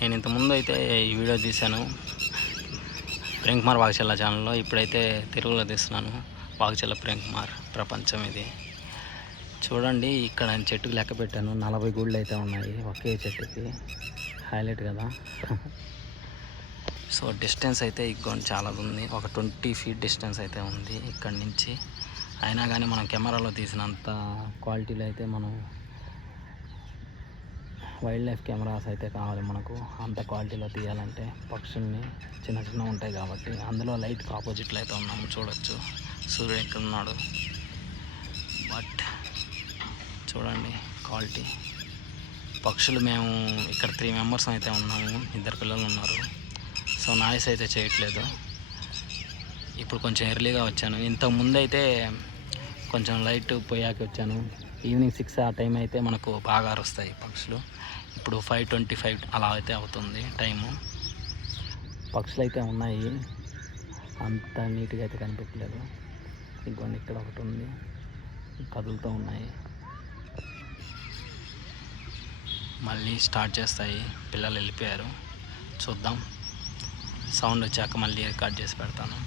నేను ఇంతకుముందు అయితే ఈ వీడియో తీశాను ప్రేమ్ కుమార్ వాగచెల్ల ఛానల్లో. ఇప్పుడైతే తెలుగులో తీస్తున్నాను. వాగచెల్ల ప్రేమ్ కుమార్ ప్రపంచం ఇది. చూడండి, ఇక్కడ నేను చెట్టుకు లెక్క పెట్టాను, 40 గూళ్ళు అయితే ఉన్నాయి ఒకే చెట్టుకి. హైలైట్ కదా. సో డిస్టెన్స్ అయితే ఇగ్గోండి చాలా ఉంది, ఒక 20 ఫీట్ డిస్టెన్స్ అయితే ఉంది ఇక్కడి నుంచి. అయినా కానీ మనం కెమెరాలో తీసినంత క్వాలిటీలో అయితే మనం వైల్డ్ లైఫ్ కెమెరాస్ అయితే కావాలి మనకు. అంత క్వాలిటీలో తీయాలంటే పక్షుల్ని చిన్న చిన్న ఉంటాయి కాబట్టి. అందులో లైట్కి ఆపోజిట్లో అయితే ఉన్నాము, చూడొచ్చు సూర్యుడు ఎక్కడ ఉన్నాడు. బట్ చూడండి క్వాలిటీ. పక్షులు మేము ఇక్కడ 3 మెంబర్స్ అయితే ఉన్నాము, 2 పిల్లలు ఉన్నారు. సో నాయిస్ అయితే చేయట్లేదు. ఇప్పుడు కొంచెం ఎర్లీగా వచ్చాను. ఇంతకు ముందు అయితే కొంచెం లైట్ పోయాక వచ్చాను. ఈవినింగ్ 6 ఆ టైం అయితే మనకు బాగా అరుస్తాయి పక్షులు. ఇప్పుడు 5:25 అలా అయితే అవుతుంది టైము. పక్షులు అయితే ఉన్నాయి, అంత నీట్గా అయితే కనిపించలేదు. ఇంకొన్ని ఇక్కడ ఒకటి ఉంది, కదులుతూ ఉన్నాయి. మళ్ళీ స్టార్ట్ చేస్తాయి. పిల్లలు వెళ్ళిపోయారు, చూద్దాం. సౌండ్ వచ్చాక మళ్ళీ రికార్డ్ చేసి పెడతాను.